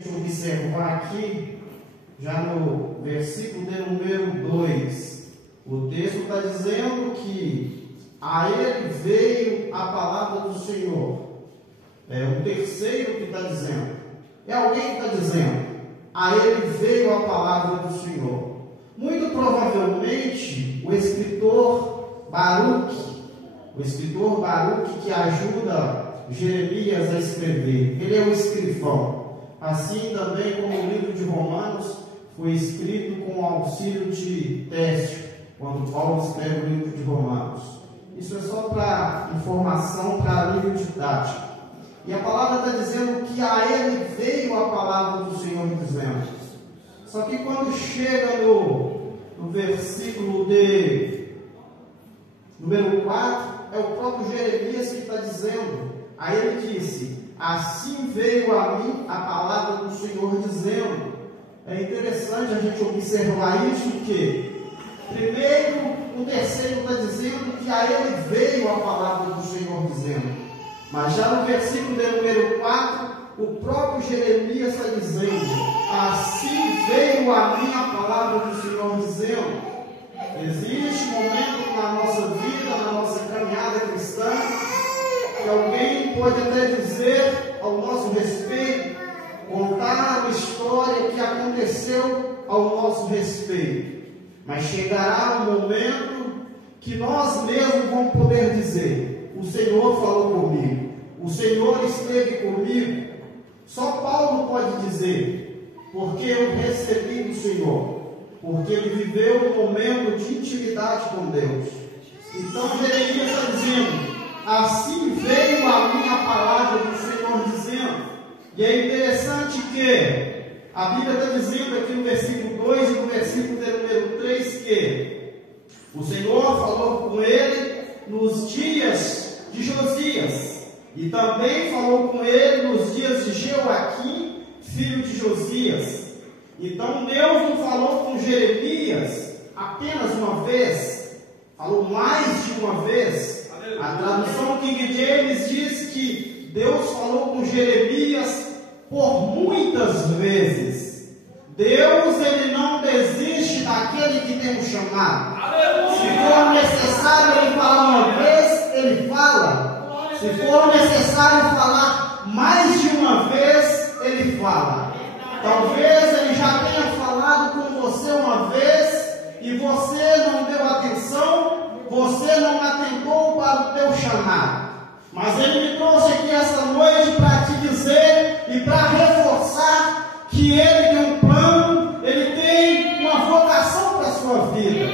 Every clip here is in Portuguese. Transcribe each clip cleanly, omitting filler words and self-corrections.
observar aqui, já no versículo de número 2, o texto está dizendo que a ele veio a palavra do Senhor. É o terceiro que está dizendo. É alguém que está dizendo, a ele veio a palavra do Senhor. Muito provavelmente o escritor Baruque que ajuda Jeremias a escrever, ele é o escrivão. Assim também como o livro de Romanos foi escrito com o auxílio de Técio, quando Paulo escreve o livro de Romanos. Isso é só para informação, para nível didático. E a palavra está dizendo que a ele veio a palavra do Senhor dizendo. Só que quando chega no versículo de número 4, é o próprio Jeremias que está dizendo. Aí ele disse, assim veio a mim a palavra do Senhor dizendo. É interessante a gente observar isso, que primeiro, o terceiro está dizendo que a ele veio a palavra do Senhor dizendo. Mas já no versículo de número 4, o próprio Jeremias está dizendo, assim veio a mim a palavra do Senhor dizendo. Existe momento na nossa vida, na nossa caminhada cristã, que alguém pode até dizer ao nosso respeito, contar uma história que aconteceu ao nosso respeito. Mas chegará um momento que nós mesmos vamos poder dizer, o Senhor falou comigo, o Senhor esteve comigo. Só Paulo pode dizer, porque eu recebi do Senhor, porque ele viveu um momento de intimidade com Deus. Então Jeremias está dizendo, assim veio a minha palavra do Senhor dizendo. E é interessante que a Bíblia está dizendo aqui no versículo 2 e no versículo número 3 que o Senhor falou com ele nos dias de Josias. E também falou com ele nos dias de Jeoaquim, filho de Josias. Então Deus não falou com Jeremias apenas uma vez, falou mais de uma vez. A tradução King James diz que Deus falou com Jeremias por muitas vezes. Deus, ele não desiste daquele que tem um chamado. Se for necessário ele falar uma vez, ele fala. Se for necessário falar mais de uma vez, ele fala. Talvez ele já tenha falado com você uma vez e você não deu atenção, você não atentou para o teu chamado. Mas ele me trouxe aqui essa noite para te dizer e para reforçar que ele tem um plano, ele tem uma vocação para a sua vida.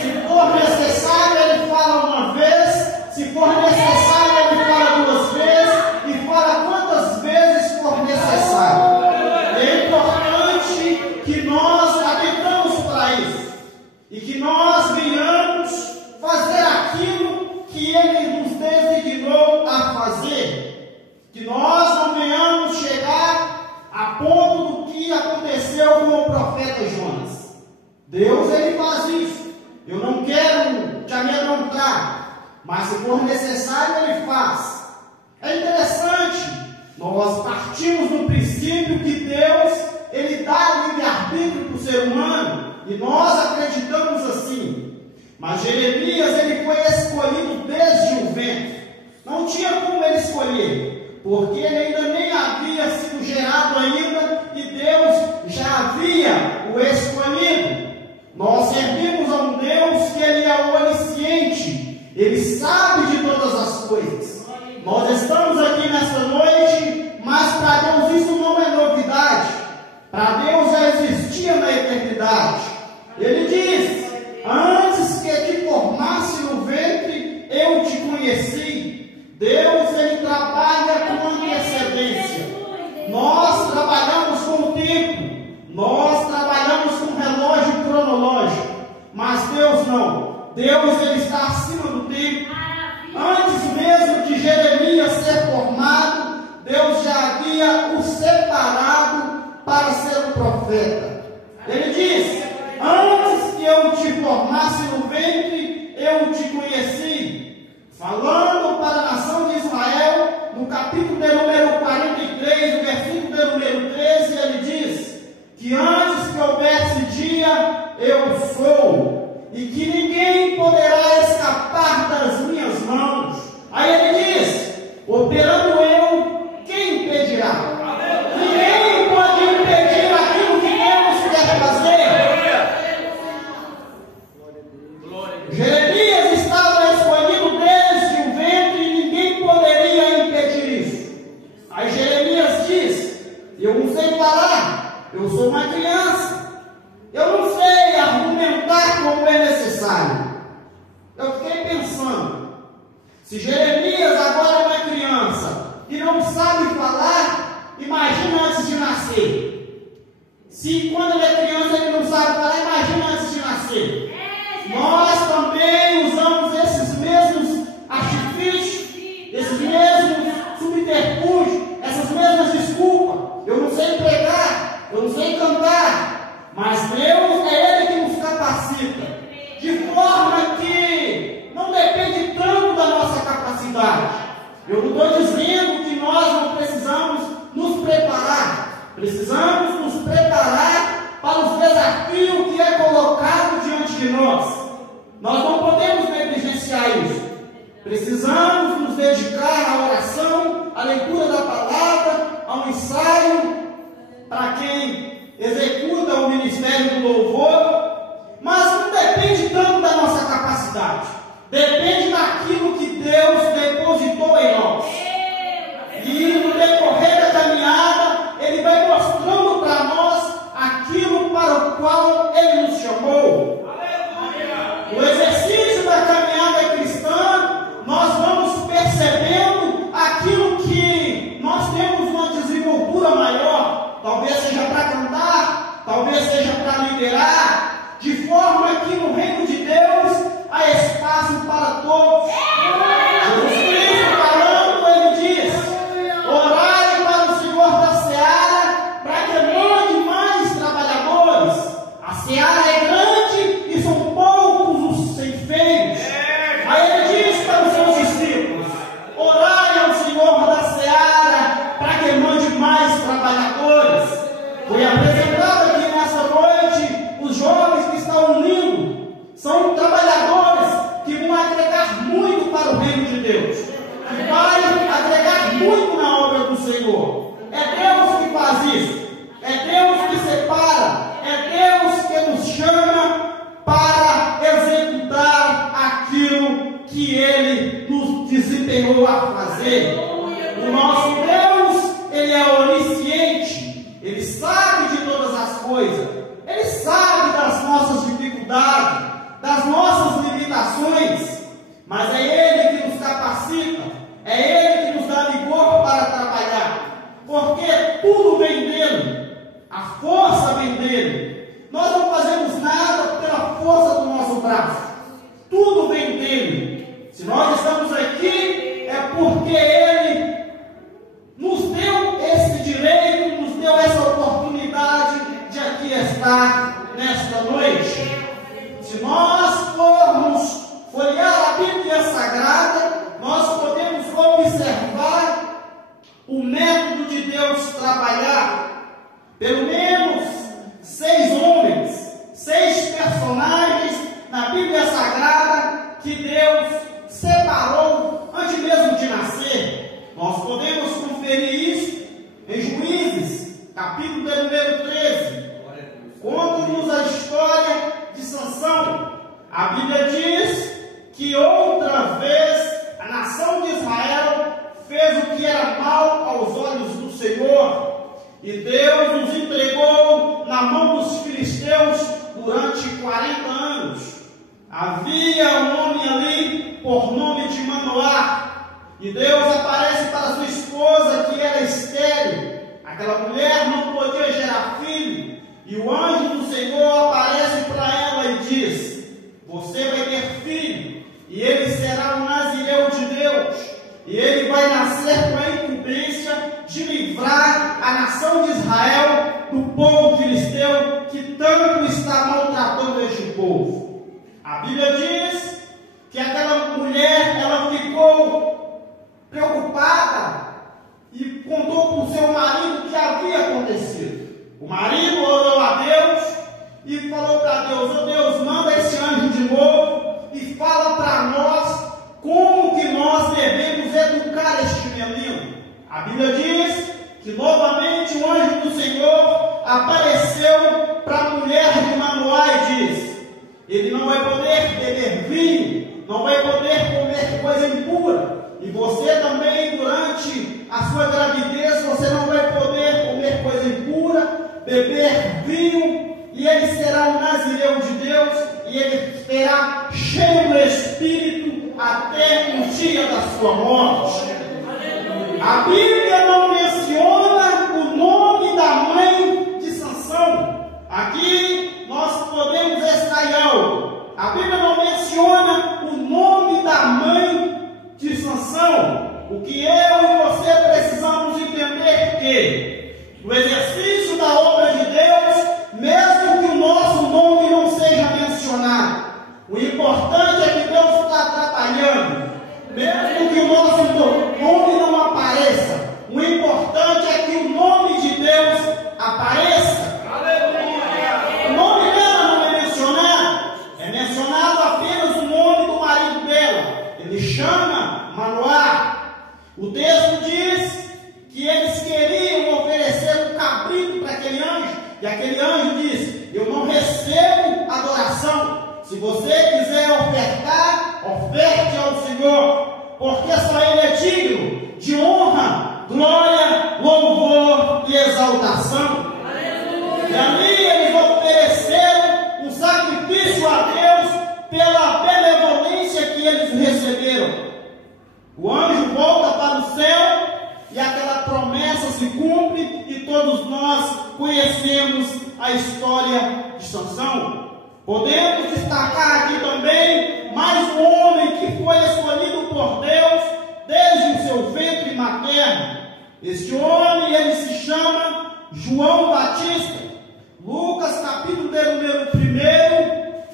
Se for necessário, ele fala uma vez, se for necessário, ele fala duas vezes e fala quantas vezes for necessário. É importante que nós atentamos para isso e que nós venhamos fazer aquilo que ele nos designou a fazer. Que nós não venhamos chegar a ponto do que aconteceu com o profeta Jonas. Deus, ele faz isso. Eu não quero te amedrontar, mas se for necessário, ele faz. É interessante, nós partimos do princípio que Deus, ele dá livre-arbítrio para o ser humano, e nós acreditamos assim. Mas Jeremias, ele foi escolhido desde o ventre. Não tinha como ele escolher, porque ele ainda nem havia sido gerado ainda, e Deus já havia o escolhido. Nós servimos a um Deus que ele é onisciente, ele sabe de todas as coisas. Nós estamos aqui nesta noite, mas para Deus isso não é novidade. Para Deus já existia na eternidade. Ele diz, antes que te formasse no ventre, eu te conheci. Deus, ele trabalha com antecedência. Nós trabalhamos com o tempo, nós trabalhamos com o relógio cronológico, mas Deus não. Deus, ele está acima do tempo. Antes mesmo de Jeremias ser formado, Deus já havia o separado para ser um profeta. Ele diz, antes que eu te formasse no ventre, eu te conheci. Falando para a nação de Israel, no capítulo de número 43, no versículo de número 13, ele eu sou, e que ninguém poderá escapar das minhas mãos. Aí ele diz: operando eu, quem impedirá? Ninguém pode impedir aquilo que Deus quer fazer. Jeremias estava escolhido desde o ventre e ninguém poderia impedir isso. Aí Jeremias diz: eu não sei falar, eu sou uma criança, eu não sei argumentar como é necessário. Eu fiquei pensando, se Jeremias agora é uma criança e não sabe falar, imagina antes de nascer. Se quando ele é criança ele não sabe falar, imagina antes de nascer. Nós também usamos esses mesmos artifícios, esses mesmos subterfúgios, essas mesmas desculpas. Eu não sei pregar, eu não sei cantar, mas Deus é Ele que nos capacita, de forma que não depende tanto da nossa capacidade. Eu não estou dizendo que nós não precisamos nos preparar, precisamos nos preparar para os desafios que é colocado diante de nós. Nós não podemos negligenciar isso. Precisamos nos dedicar à oração, à leitura da palavra, ao ensaio, para quem executa o ministério do louvor, mas não depende tanto da nossa capacidade, depende daquilo que Deus depositou em nós. E no decorrer da caminhada, Ele vai mostrando para nós aquilo para o qual Ele nos chamou. No exercício da caminhada cristã, nós vamos percebendo aquilo que nós temos uma desenvoltura maior, talvez seja para cantar, talvez seja para liderar, de forma que no reino de Deus há espaço para todos. Jesus Cristo falando, Ele diz: orai para o Senhor da seara, para que mande mais trabalhadores. A seara é grande e são poucos os ceifeiros. Aí Ele diz para os seus discípulos: orai ao Senhor da seara, para que mande mais trabalhadores. Foi apresentado aqui nessa noite os jovens que estão unindo. São trabalhadores que vão agregar muito para o reino de Deus, que vai agregar muito na obra do Senhor. É Deus que faz isso, é Deus que separa, é Deus que nos chama para executar aquilo que Ele nos desempenhou a fazer. O nosso Deus, Ele é onisciente, Ele sabe de todas as coisas, Ele sabe das nossas dificuldades, das nossas limitações, mas é Ele que nos capacita, é Ele que nos dá vigor para trabalhar, porque tudo vem dEle, a força vem dEle. Nós não fazemos nada pela força do nosso braço, tudo vem dEle. Se nós estamos aqui, é porque Ele nos deu esse direito, nos deu essa oportunidade de aqui estar nesta noite. Se nós formos folhear a Bíblia Sagrada, nós podemos observar o método de Deus trabalhar. Pelo menos 6 homens, 6 personagens na Bíblia Sagrada que Deus separou antes mesmo de nascer. Nós podemos conferir isso em Juízes, capítulo de número 13. Conta-nos a história de Sansão. A Bíblia diz que outra vez a nação de Israel fez o que era mal aos olhos do Senhor, e Deus os entregou na mão dos filisteus durante 40 anos. Havia um homem ali por nome de Manoá, e Deus aparece para sua esposa que era estéril. Aquela mulher não podia gerar filho, e o anjo do Senhor aparece para ela e diz: você vai ter filho, e ele será um nazireu de Deus, e ele vai nascer com a incumbência de livrar a nação de Israel do povo filisteu que tanto está maltratando este povo. A Bíblia diz que aquela mulher, ela ficou preocupada e contou para o seu marido o que havia acontecido. O marido orou a Deus e falou para Deus: novo e fala para nós como que nós devemos educar este menino. A Bíblia diz que novamente o anjo do Senhor apareceu para a mulher de Manoá e diz: ele não vai poder beber vinho, não vai poder comer coisa impura. E você também, durante a sua gravidez, você não vai poder comer coisa impura, beber vinho, e ele será um nazireu de Deus, e ele será cheio do Espírito até o dia da sua morte. A Bíblia não menciona o nome da mãe de Sansão. Aqui nós podemos extrair algo. A Bíblia não menciona o nome da mãe de Sansão. O que eu e você precisamos entender que no exercício da obra de Deus, mesmo que o nosso nome não seja mencionado, o importante é que Deus está trabalhando. Mesmo que o nosso nome não apareça, o importante é que o nome de Deus apareça. O nome dela não é mencionado, é mencionado apenas o nome do marido dela. Ele chama Manoá. O texto diz que eles queriam oferecer um cabrito para aquele anjo, e aquele anjo diz: eu não recebo adoração. Se você quiser ofertar, oferte ao Senhor, porque só Ele é digno de honra, glória, louvor e exaltação. E ali eles ofereceram um sacrifício a Deus pela benevolência que eles receberam. O anjo volta para o céu e aquela promessa se cumpre, e todos nós conhecemos a história de Sansão. Podemos destacar aqui também mais um homem que foi escolhido por Deus desde o seu ventre materno. Este homem, ele se chama João Batista. Lucas, capítulo de número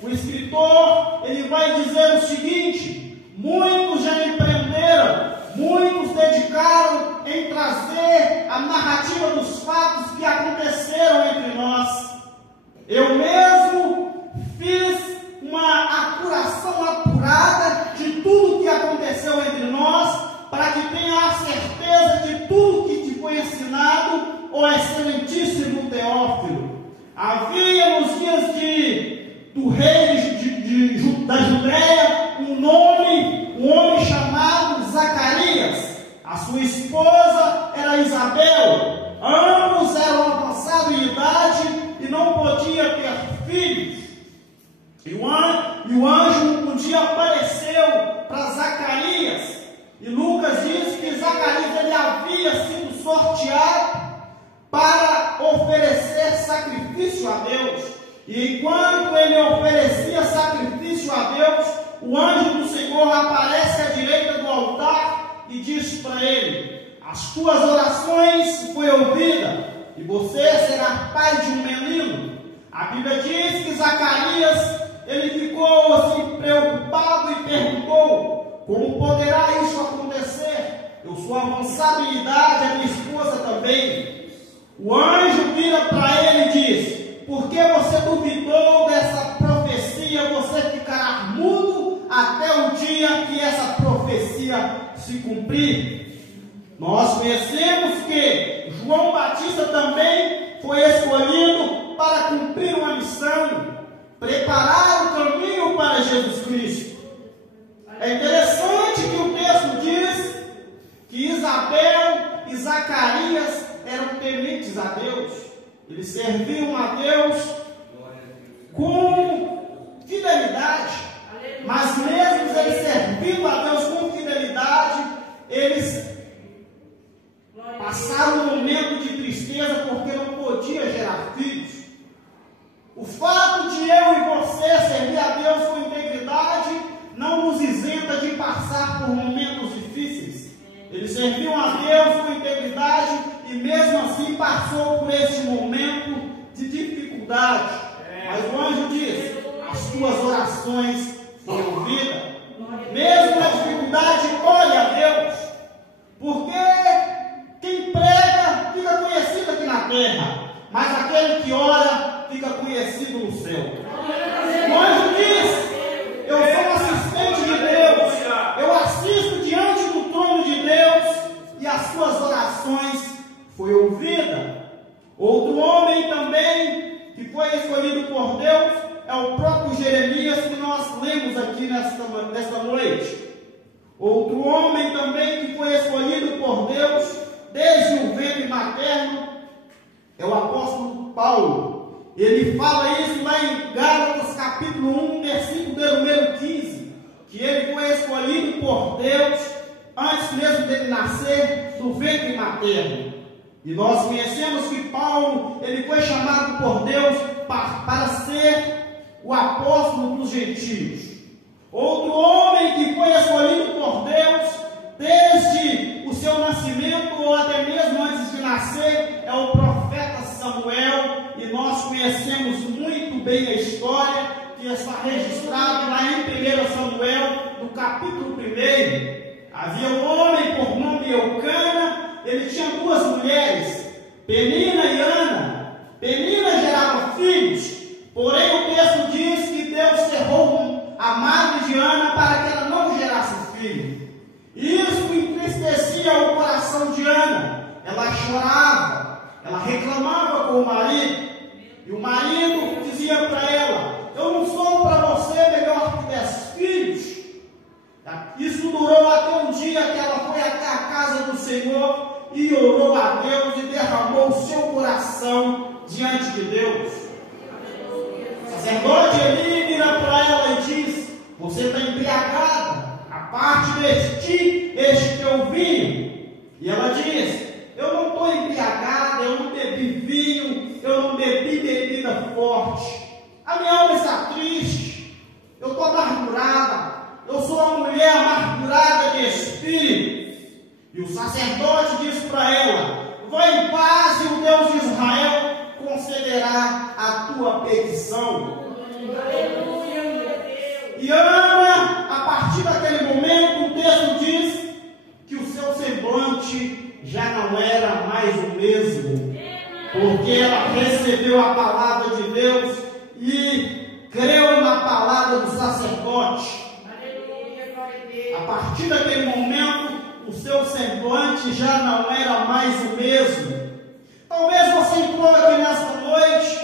1, o escritor, ele vai dizer o seguinte: muitos já empreenderam, muitos dedicaram em trazer a narrativa dos fatos que aconteceram entre nós. Eu mesmo fiz uma apuração apurada de tudo que aconteceu entre nós, para que tenha a certeza de tudo que te foi ensinado, ó excelentíssimo Teófilo. Havia nos dias do rei da Judéia um homem chamado Zacarias. A sua esposa era Isabel. Ambos eram avançados em idade e não podiam ter filhos. E o anjo um dia apareceu para Zacarias. E Lucas diz que Zacarias ele havia sido sorteado para oferecer sacrifício a Deus. E enquanto ele oferecia sacrifício a Deus, o anjo do Senhor aparece à direita do altar e diz para ele: as tuas orações foi ouvida, e você será pai de um menino. A Bíblia diz que Zacarias ele ficou assim preocupado e perguntou: como poderá isso acontecer? Eu sou avançado em idade, a minha esposa também. O anjo vira para ele e diz: por que você duvidou dessa profecia? Você ficará mudo até o dia que essa profecia se cumprir. Nós conhecemos que João Batista também foi escolhido para cumprir uma missão, preparar o caminho para Jesus Cristo. É interessante que o texto diz que Isabel e Zacarias eram tementes a Deus. Eles serviam a Deus com fidelidade. Mas mesmo eles servindo a Deus com fidelidade, eles passaram um momento de tristeza porque não podia gerar filhos. O fato de eu e você servir a Deus com integridade não nos isenta de passar por momentos difíceis. Eles serviam a Deus com integridade e mesmo assim passou por esse momento de dificuldade. Mas o anjo diz: as tuas orações foram ouvidas. Mesmo na dificuldade, olha a Deus, porque quem prega fica conhecido aqui na terra, mas aquele que ora fica conhecido no céu. O anjo diz: foi escolhido por Deus é o próprio Jeremias que nós lemos aqui nesta noite. Outro homem também que foi escolhido por Deus desde o ventre materno é o apóstolo Paulo. Ele fala isso lá em Gálatas capítulo 1, versículo de número 15, que ele foi escolhido por Deus antes mesmo dele nascer do ventre materno. E nós conhecemos que Paulo, ele foi chamado por Deus para ser o apóstolo dos gentios. Outro homem que foi escolhido por Deus desde o seu nascimento ou até mesmo antes de nascer é o profeta Samuel. E nós conhecemos muito bem a história que está registrada lá em 1 Samuel, no capítulo 1. Havia um homem por nome Eucana. Ele tinha duas mulheres, Penina e Ana. Penina gerava filhos, porém o texto diz que Deus cerrou a madre de Ana para que ela não gerasse filho. Isso entristecia o coração de Ana. Ela chorava, ela reclamava com o marido, e o marido dizia para ela: eu não sou para você melhor que 10 filhos. Isso durou até um dia que ela foi até a casa do Senhor e orou a Deus e derramou o seu coração diante de Deus. O sacerdote Eli vira para ela e diz: você está embriagada, a parte de ti este teu vinho. E ela diz: eu não estou embriagada, eu não bebi vinho, eu não bebi bebida forte. A minha alma está triste, eu estou amargurada, eu sou uma mulher amargurada de espírito. E o sacerdote diz para ela: vai em paz e o Deus de Israel concederá a tua petição. E Ana, a partir daquele momento, o texto diz que o seu semblante já não era mais o mesmo, porque ela recebeu a palavra de Deus e creu na palavra do sacerdote. A partir daquele momento, o seu semblante já não era mais o mesmo. Talvez você entrou aqui nesta noite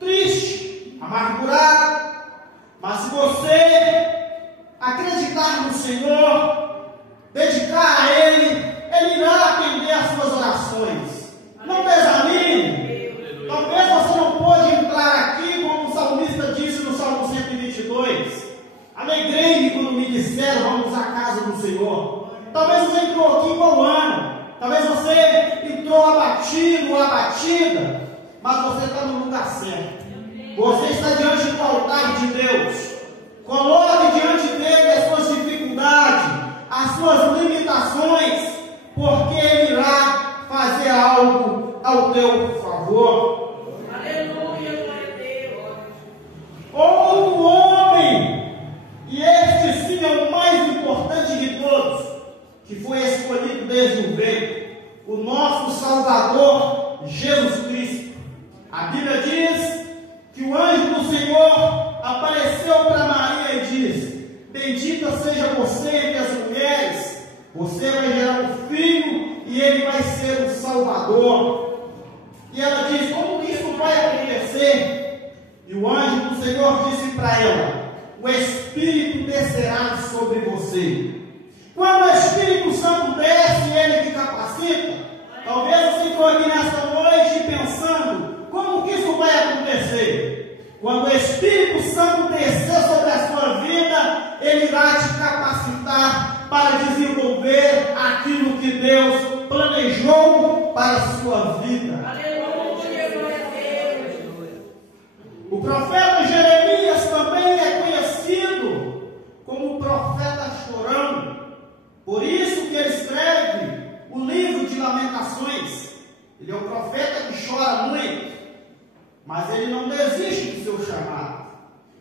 triste, amargurado, mas se você acreditar no Senhor, dedicar a Ele irá atender as suas orações. Não desanime. Talvez você não pôde entrar aqui, como o salmista disse no Salmo 122. Alegrei-me quando me disseram: vamos à casa do Senhor. Talvez você entrou aqui igual Ana. Talvez você entrou abatido ou abatida, mas você está no lugar certo. Você está diante do altar de Deus. Coloque diante dele as suas dificuldades, as suas limitações, porque ele irá fazer algo ao teu favor. Aleluia, glória a Deus. Outro homem, e este sim é o mais importante de todos, que foi escolhido desde o ventre, o nosso Salvador Jesus Cristo. A Bíblia diz que o anjo do Senhor apareceu para Maria e diz: bendita seja você entre as mulheres, você vai gerar um filho e ele vai ser o Salvador. E ela diz: como isso vai acontecer? E o anjo do Senhor disse para ela: o Espírito descerá sobre você. Quando o Espírito Santo desce, ele te capacita. Talvez você entrou aqui nesta noite pensando: como que isso vai acontecer? Quando o Espírito Santo descer sobre a sua vida, ele irá te capacitar para desenvolver aquilo que Deus planejou para a sua vida. O profeta Jeremias também é conhecido como o profeta chorão. Por isso que ele escreve o livro de Lamentações. Ele é um profeta que chora muito, mas ele não desiste do seu chamado.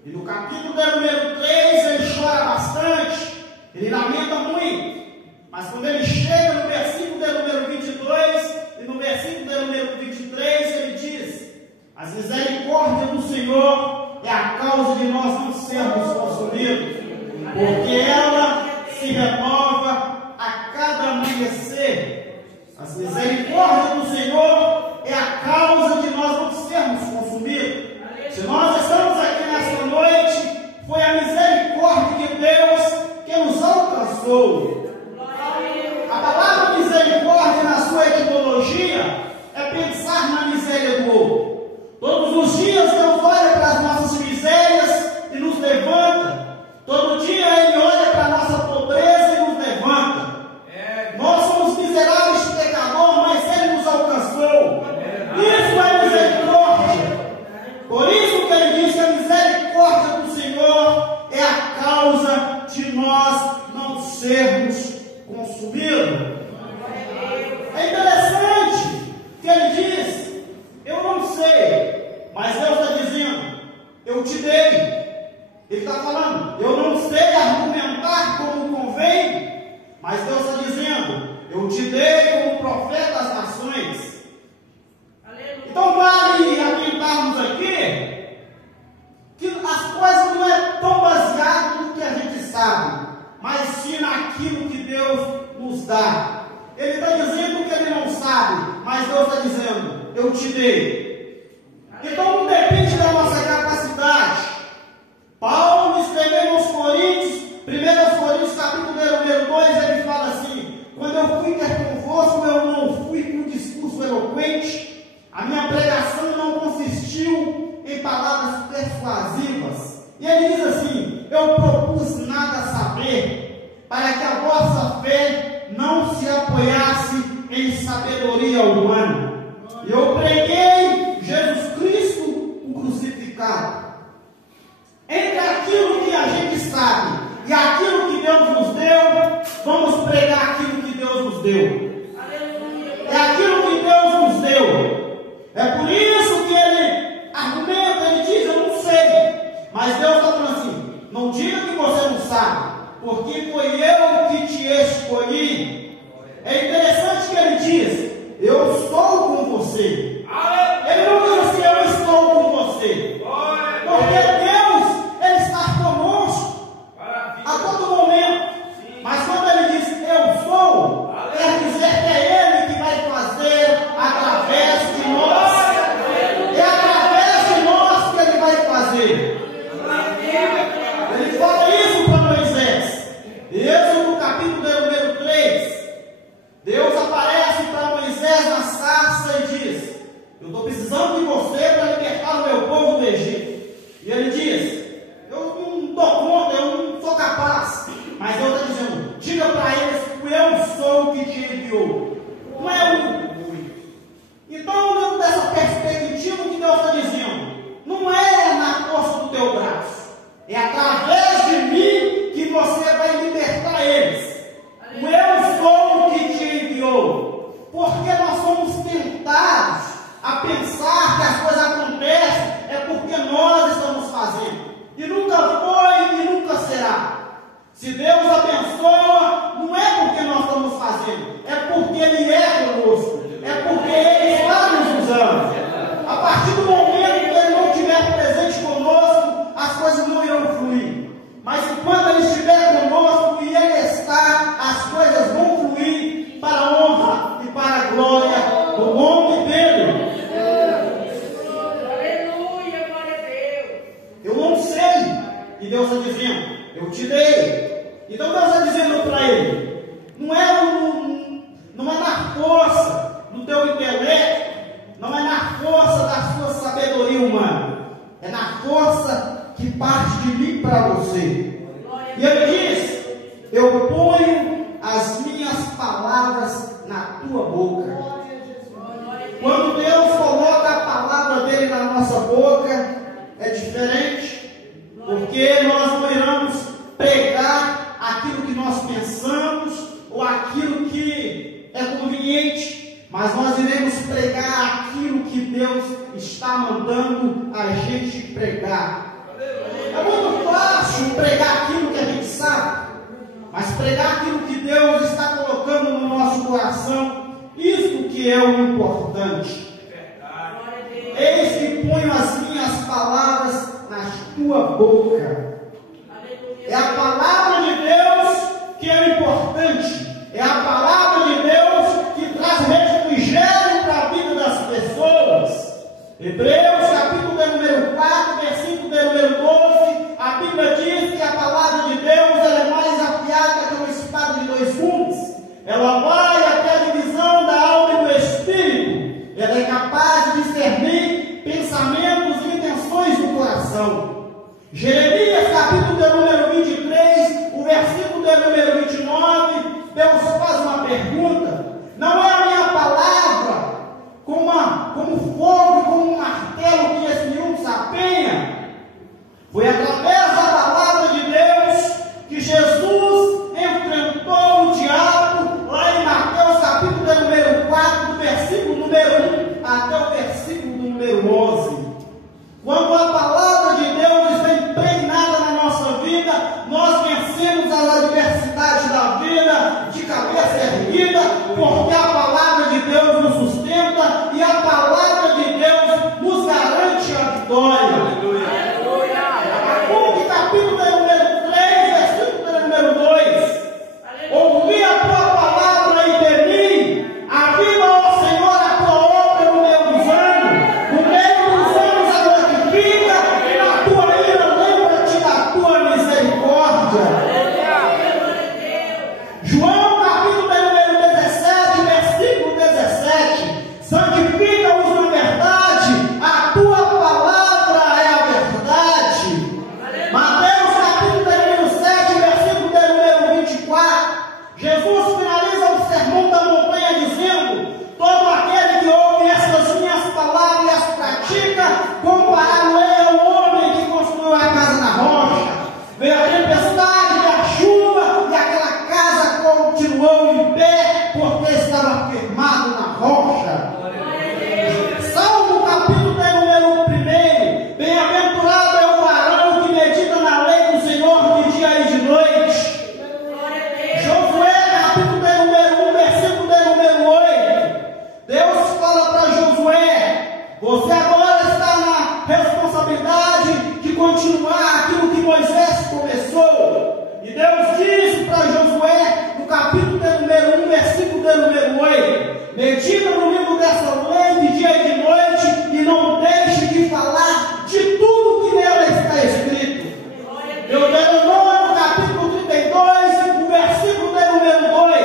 E no capítulo número 3 ele chora bastante, ele lamenta muito. Mas quando ele chega no versículo número 22 e no versículo número 23, ele diz: as misericórdias do Senhor é a causa de nós não sermos consumidos, porque ela se renova a cada amanhecer. As misericórdias do Senhor é a causa de nós não sermos consumidos. te dei. Ele está falando, eu não sei argumentar como convém, mas Deus está dizendo, eu te dei como profeta das nações. Aleluia. Então vale atentarmos aqui que as coisas não é tão baseadas no que a gente sabe, mas sim naquilo que Deus nos dá. Ele está dizendo que ele não sabe, mas Deus está dizendo, eu te dei. Então não depende da nossa capacidade. Paulo escrevendo aos Coríntios, 1 Coríntios capítulo número 2, ele fala assim, quando eu fui ter convosco, eu não fui com discurso eloquente, a minha pregação não consistiu em palavras persuasivas. E ele diz assim, eu propus nada saber, para que a vossa fé não se apoiasse em sabedoria humana. Eu preguei Jesus Cristo, o crucificado. Entre aquilo que a gente sabe e aquilo que Deus nos deu, vamos pregar aquilo que Deus nos deu. É aquilo que Deus nos deu. É por isso que ele argumenta, ele diz, eu não sei. Mas Deus está falando assim, não diga que você não sabe, porque foi eu que te escolhi. É interessante que ele diz, eu estou com você. Ele não diz assim, eu estou com você. Porque Deus, ele está conosco a todo momento. Mas quando ele diz, eu sou, quer dizer que é ele que vai fazer através de nós. É através de nós que ele vai fazer. Ele fala isso para Moisés. Êxodo capítulo número 3. Deus aparece para Moisés na sarça e diz, eu estou precisando de você para libertar o meu povo do Egito. E ele diz, eu não dou conta, eu não sou capaz. Mas Deus está dizendo, diga para eles que eu sou o que te enviou. Não é um. Então, dessa perspectiva, o que Deus está dizendo? Não é na força do teu braço. É através de mim que você vai libertar eles. O eu sou o que te enviou. Porque nós somos tentados a pensar que as coisas acontecem é porque nós estamos fazendo. E nunca foi e nunca será. Se Deus abençoa, não é porque nós estamos fazendo, é porque Ele é conosco, é porque Ele está nos usando. A partir do momento que Ele não estiver presente conosco, as coisas não irão fluir. Mas quando Ele estiver conosco e Ele está, as coisas vão fluir para a honra e para a glória do nome dEle. Eu não sei. E Deus está dizendo, eu te dei. Então Deus está dizendo para ele, não é na força do teu intelecto, não é na força da sua sabedoria humana, é na força que parte de mim para você. E ele diz, eu ponho as minhas palavras na tua boca. Quando Deus coloca a palavra dele na nossa boca, é diferente, porque nós não iremos pregar aquilo que nós pensamos ou aquilo que é conveniente, mas nós iremos pregar aquilo que Deus está mandando a gente pregar. É muito fácil pregar aquilo que a gente sabe, mas pregar aquilo que Deus está colocando no nosso coração, isso que é o importante. Eis que ponho as minhas palavras na tua boca. É a palavra de Deus que é o importante. É a palavra de Deus que traz refrigério para a vida das pessoas. Hebreus capítulo número 4, versículo número 12, a Bíblia diz que a palavra de Deus ela é mais afiada que uma espada de dois gumes. Ela vai até a divisão da alma e do espírito. Ela é capaz de discernir pensamentos e intenções do coração. Jeremias capítulo número 23, o versículo número 29, Deus faz uma pergunta. Não é a minha palavra como fogo, como um martelo que esmiuça sapenha? Foi através da palavra de Deus que Jesus enfrentou o diabo lá em Mateus capítulo número 4, do versículo número 1 até o versículo número 11. Quando a palavra de Deus continuar aquilo que Moisés começou. E Deus disse para Josué, no capítulo de número 1, versículo de número 8: medita no livro dessa lei de dia e de noite, e não deixe de falar de tudo que nela está escrito. Deuteronômio, no capítulo 32, o versículo de número 2,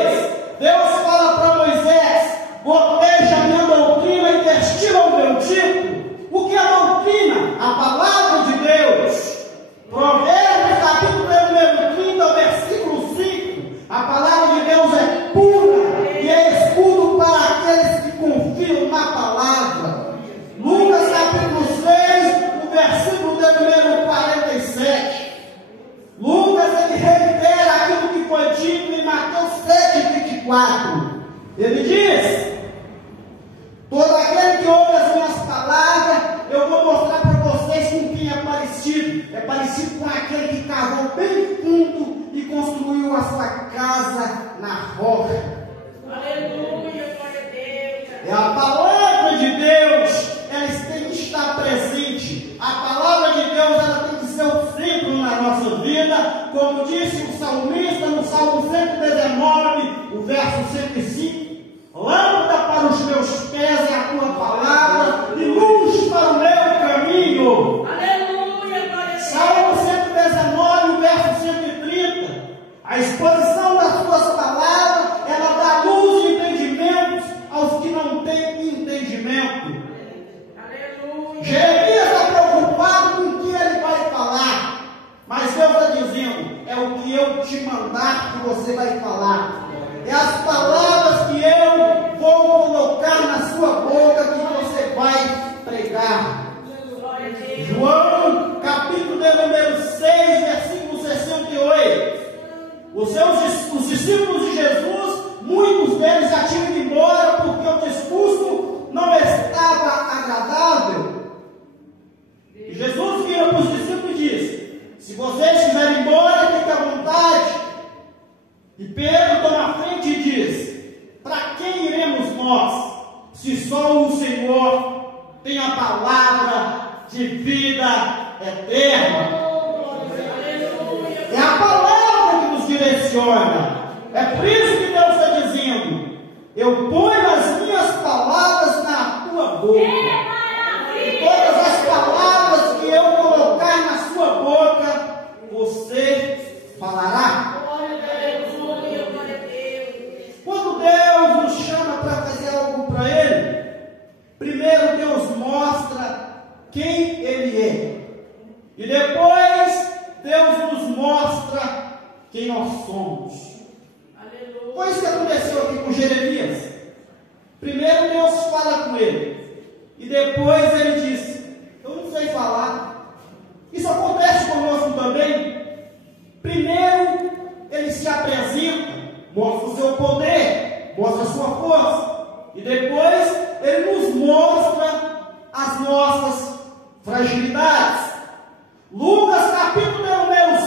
Deus fala para Moisés: proteja a minha doutrina e testila o meu tipo. O que é a doutrina? A palavra de Deus. Provérbios, capítulo número 30, versículo 5. A palavra de Deus é pura e é escudo para aqueles que confiam na palavra. Lucas, capítulo 6, o versículo número 47. Lucas, ele reitera aquilo que foi dito em Mateus 7:24. Ele diz: todo aquele que ouve as minhas palavras, eu vou mostrar para vocês com quem é parecido. É parecido com aquele que cavou bem fundo e construiu a sua casa na rocha. Aleluia, glória a Deus. É a palavra de Deus, ela tem que estar presente. A palavra de Deus, ela tem que ser o centro na nossa vida. Como disse o salmista no Salmo 119, o verso 105: lâmpada para os meus pés é a tua palavra e luz para o meu caminho. Aleluia, glória a Deus. Salmo 119, o verso 130. A exposição das tuas palavras, ela dá luz e entendimento aos que não têm entendimento. Aleluia. Jeremias está preocupado com o que ele vai falar, mas Deus está dizendo: é o que eu te mandar que você vai falar. É as palavras que eu vou colocar na sua boca que você vai pregar. João, capítulo de número 6, versículo 68. Os discípulos de Jesus, muitos deles já tinham ido embora porque o discurso não estava agradável. E Jesus vira para os discípulos e diz: se vocês estiverem embora, fiquem à vontade. E Pedro toma a frente e diz: para quem iremos nós, se só o Senhor tem a palavra de vida eterna? É a palavra que nos direciona. É por isso que Deus está dizendo: eu ponho as minhas palavras na tua boca. E todas as palavras que eu colocar na sua boca, você falará. Quando Deus nos chama para fazer algo para Ele, primeiro Deus mostra quem Ele é. E depois Deus nos mostra quem nós somos. Foi isso que aconteceu aqui com Jeremias. Primeiro Deus fala com ele, e depois ele diz: eu não sei falar. Isso acontece conosco também. Primeiro ele se apresenta, mostra o seu poder, mostra a sua força, e depois ele nos mostra as nossas fragilidades. Lucas capítulo número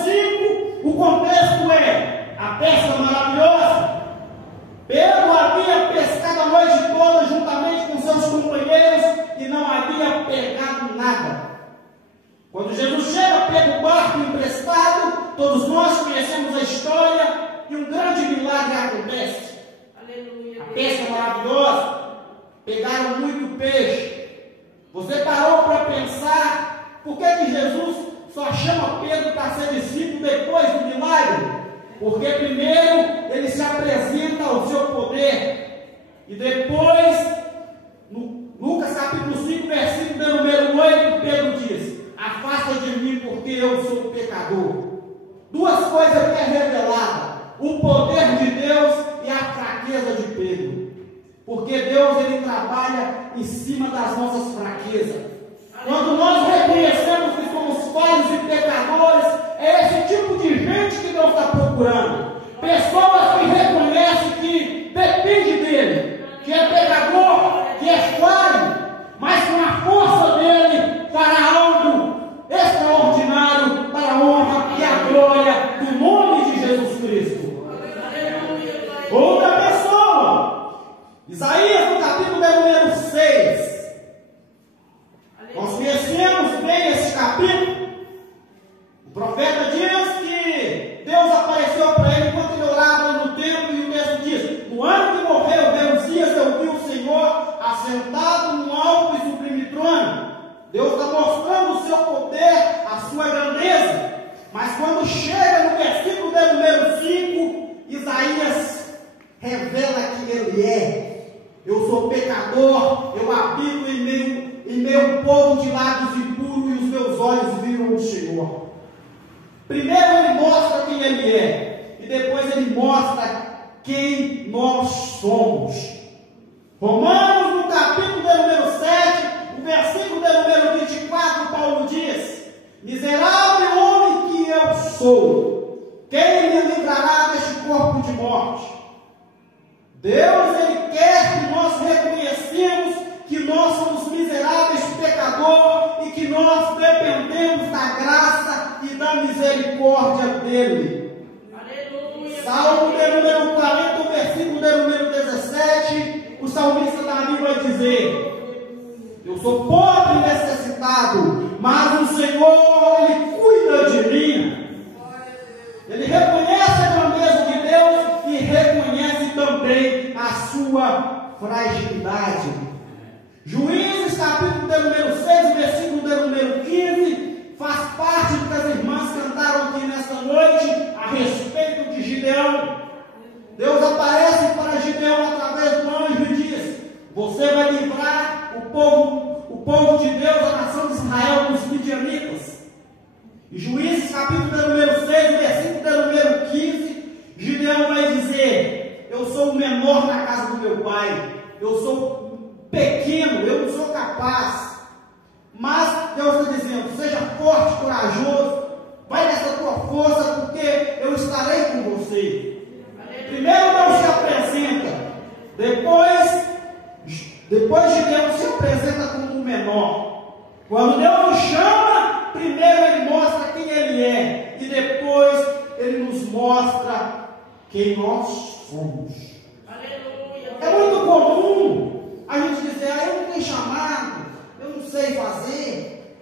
5, o contexto é a pesca maravilhosa. Pedro havia pescado a noite toda juntamente com seus companheiros e não havia pegado nada. Quando Jesus chega, pega o barco emprestado, todos nós conhecemos a história, e um grande milagre acontece. Aleluia. A pesca maravilhosa, pegaram muito peixe. Você parou para pensar por que Jesus só chama Pedro para ser discípulo depois do milagre? Porque primeiro ele se apresenta ao seu poder, e depois, no Lucas capítulo 5, versículo número 8, Pedro diz: afasta de mim, porque eu sou pecador. Duas coisas que é revelada: o poder de Deus e a fraqueza de Pedro. Porque Deus, ele trabalha em cima das nossas fraquezas. Quando nós reconhecemos que somos falhos e pecadores, é esse tipo de gente que Deus está procurando. Pessoas que reconhecem que depende dele, que é pecador, que é falho, mas com a força dele fará algo extraordinário para a honra e a glória do nome de Jesus Cristo. Outra pessoa, Isaías no capítulo número 6. Nós conhecemos está mostrando o seu poder, a sua grandeza. Mas quando chega no versículo de número 5, Isaías revela que ele é: eu sou pecador, eu habito em meio povo de lábios impuros, e os meus olhos viram o Senhor. Primeiro ele mostra quem ele é, e depois ele mostra quem nós somos. Romanos, no capítulo de número 7, o versículo de número 24, Paulo diz: miserável homem que eu sou, quem me livrará deste corpo de morte? Deus, Ele quer que nós reconhecemos que nós somos miseráveis pecadores e que nós dependemos da graça e da misericórdia dEle. Aleluia. Salmo de número 40, versículo de número 17, o salmista Davi vai dizer: eu sou pobre e necessitado, mas o Senhor, Ele cuida de mim. Ele reconhece a grandeza de Deus e reconhece também a sua fragilidade. Juízes, capítulo de número 6, versículo de número 15, faz parte do que as irmãs cantaram aqui nesta noite a respeito de Gideão. Deus aparece para Gideão através do anjo e diz: você vai livrar o povo de Deus, a nação de Israel, dos midianitas. E Juízes, capítulo de número 6, versículo de número 15, Gideão vai dizer: eu sou o menor na casa do meu pai, eu sou pequeno, eu não sou capaz. Mas Deus está dizendo: seja forte, corajoso, vai nessa tua força, porque eu estarei com você. Primeiro Deus se apresenta, depois Gideão se apresenta como o menor. Quando Deus nos chama, primeiro Ele mostra quem Ele é, e depois Ele nos mostra quem nós somos. Aleluia. É muito comum a gente dizer: eu não tenho chamado, eu não sei fazer.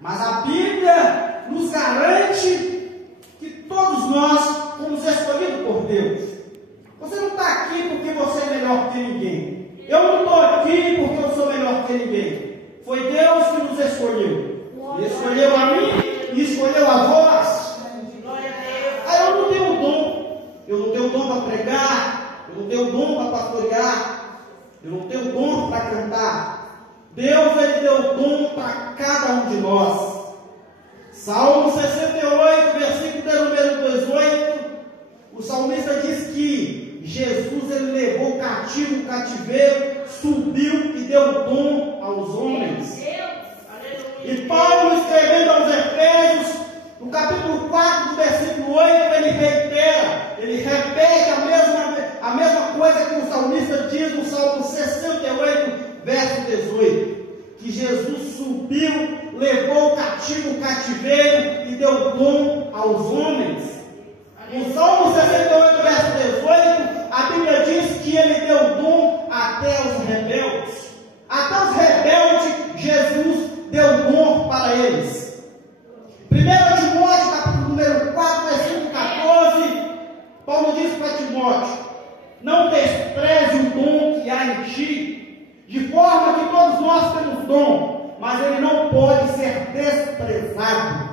Mas a Bíblia nos garante que todos nós fomos escolhidos por Deus. Você não está aqui porque você é melhor que ninguém. Eu não estou aqui porque eu sou melhor que ninguém. Foi Deus que nos escolheu. Ele escolheu a mim e escolheu a vós. Aí eu não tenho dom. Eu não tenho dom para pregar. Eu não tenho dom para pastorear. Eu não tenho dom para cantar. Deus, Ele deu dom para cada um de nós. Salmo 68, versículo de número 18, o salmista diz que Jesus, Ele levou cativo o cativeiro, subiu e deu dom aos homens. E Paulo, escrevendo aos Efésios, no capítulo 4, do versículo 8, ele reitera, ele repete a mesma coisa que o salmista diz no Salmo 68, verso 18, que Jesus subiu, levou cativo o cativeiro e deu dom aos homens. No Salmo 68, verso 18, a Bíblia diz que Ele deu dom até aos rebeldes. Até os rebeldes, Jesus deu dom para eles. 1 Timóteo, capítulo número 4, versículo 14, Paulo diz para Timóteo: não despreze o dom que há em ti, de forma que todos nós temos dom, mas ele não pode ser desprezado.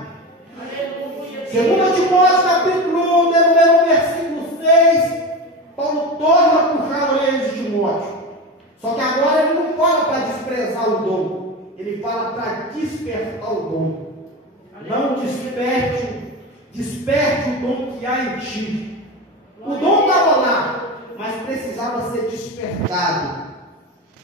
2 Timóteo, capítulo número 1, versículo 6, Paulo torna a puxar a orelha de Timóteo. Só que agora ele não fala para desprezar o dom, ele fala para despertar o dom. Não desperte o dom que há em ti. O dom estava lá, mas precisava ser despertado.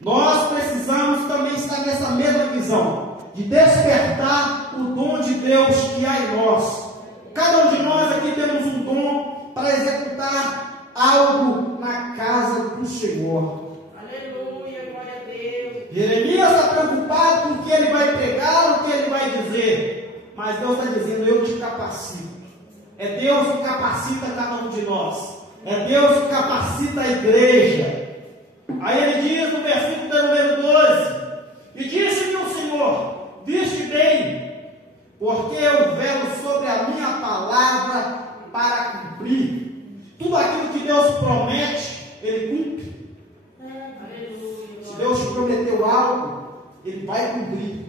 Nós precisamos também estar nessa mesma visão, de despertar o dom de Deus que há em nós. Cada um de nós aqui temos um dom para executar algo na casa do Senhor. Aleluia, glória a Deus. Jeremias está preocupado com o que ele vai pregar, o que ele vai dizer. Mas Deus está dizendo: eu te capacito. É Deus que capacita cada um de nós. É Deus que capacita a igreja. Aí ele diz no versículo número 12: e disse-me o Senhor: viste bem, porque eu velo sobre a minha palavra para cumprir. Tudo aquilo que Deus promete, Ele cumpre. Se Deus te prometeu algo, Ele vai cumprir.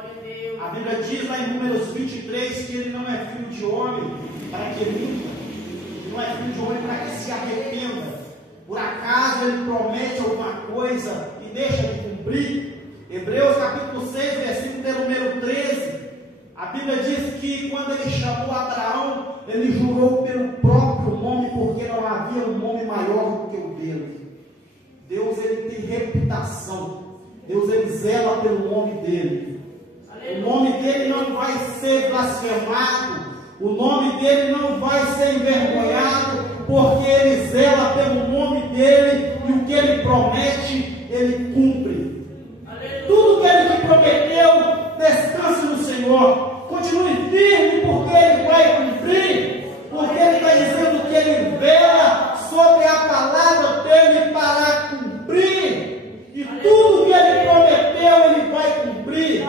Glória a Deus. A Bíblia diz lá em Números 23 que ele não é filho de homem para que ele minta, ele não é filho de homem para que se arrependa. Por acaso ele promete alguma coisa e deixa de cumprir? Hebreus capítulo 6, versículo de número 13, a Bíblia diz que quando ele chamou Abraão, ele jurou pelo próprio nome, porque não havia um nome maior do que o dele. Deus, ele tem reputação. Deus, ele zela pelo nome dele. O nome dele não vai ser blasfemado. O nome dele não vai ser envergonhado, porque ele zela pelo nome dele, e o que ele promete, ele cumpre. Tudo que ele te prometeu, descanse no Senhor. Continue firme, porque ele vai cumprir. Porque ele está dizendo que ele vela sobre a palavra dele para cumprir. E tudo que ele prometeu, ele vai cumprir.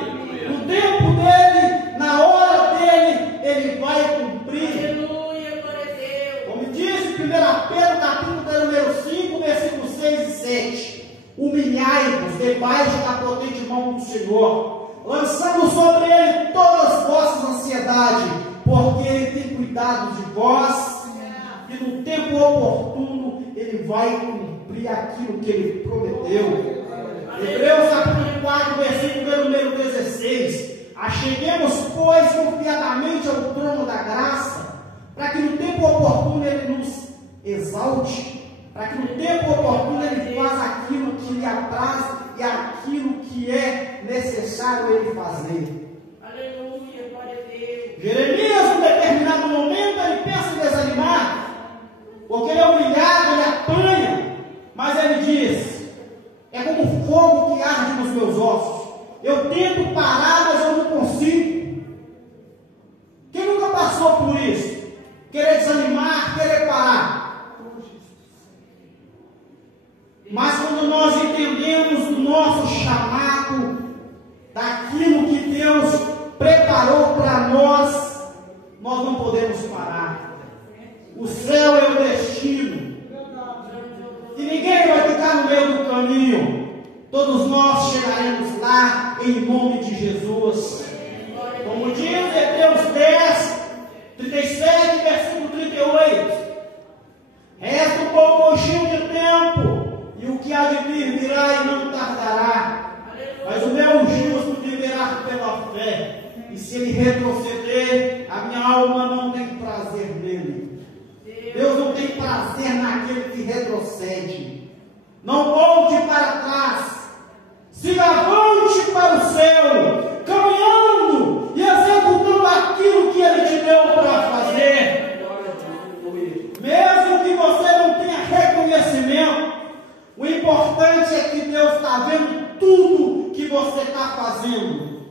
No tempo dele, na hora dele, ele vai cumprir. Aleluia, glória a Deus. Como diz 1 Pedro, capítulo número 5, versículos 6 e 7. Humilhai-vos debaixo da potente mão do Senhor, lançando sobre ele todas as vossas ansiedades, porque ele tem cuidado de vós, e no tempo oportuno ele vai cumprir aquilo que ele prometeu. Hebreus capítulo 4, versículo número 16. Acheguemos, pois, confiadamente ao trono da graça, para que no tempo oportuno ele nos exalte, para que no tempo oportuno ele faça aquilo que lhe apraz e aquilo que é necessário ele fazer. Aleluia, glória a Deus. Jeremias, em determinado momento, ele pensa em desanimar, porque ele é humilhado, ele apanha, mas ele diz: é como fogo que arde nos meus ossos. Eu tento parar, mas eu não consigo. Quem nunca passou por isso? Querer desanimar, querer parar. Mas quando nós entendemos o nosso chamado, daquilo que Deus preparou para nós, nós não podemos parar. O céu é o destino, e ninguém vai ficar no meio do caminho. Todos nós chegaremos lá em nome de Jesus. Como diz Hebreus 10, 37, versículo 38. Resta um pouquinho de tempo, e o que há de vir virá e não tardará. Mas o meu justo viverá pela fé, e se ele retroceder, a minha alma não tem prazer nele. Deus não tem prazer naquele que retrocede. Não volte para trás, se avante para o céu, caminhando e executando aquilo que ele te deu para fazer. Mesmo que você não tenha reconhecimento, o importante é que Deus está vendo tudo que você está fazendo.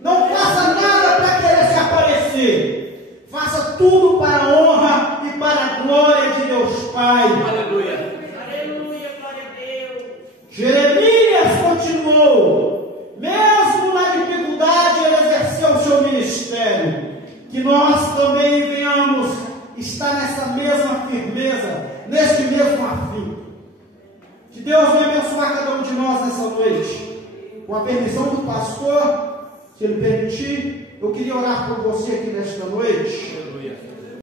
Não faça nada para querer se aparecer. Faça tudo para a honra e para a glória de Deus Pai. Aleluia. Aleluia, glória a Deus. Jeremias continuou, mesmo na dificuldade, ele exerceu o seu ministério. Que nós também venhamos estar nessa mesma firmeza, nesse mesmo afim. Que Deus venha abençoar cada um de nós nessa noite. Com a permissão do pastor, se ele permitir, eu queria orar por você aqui nesta noite. Aleluia.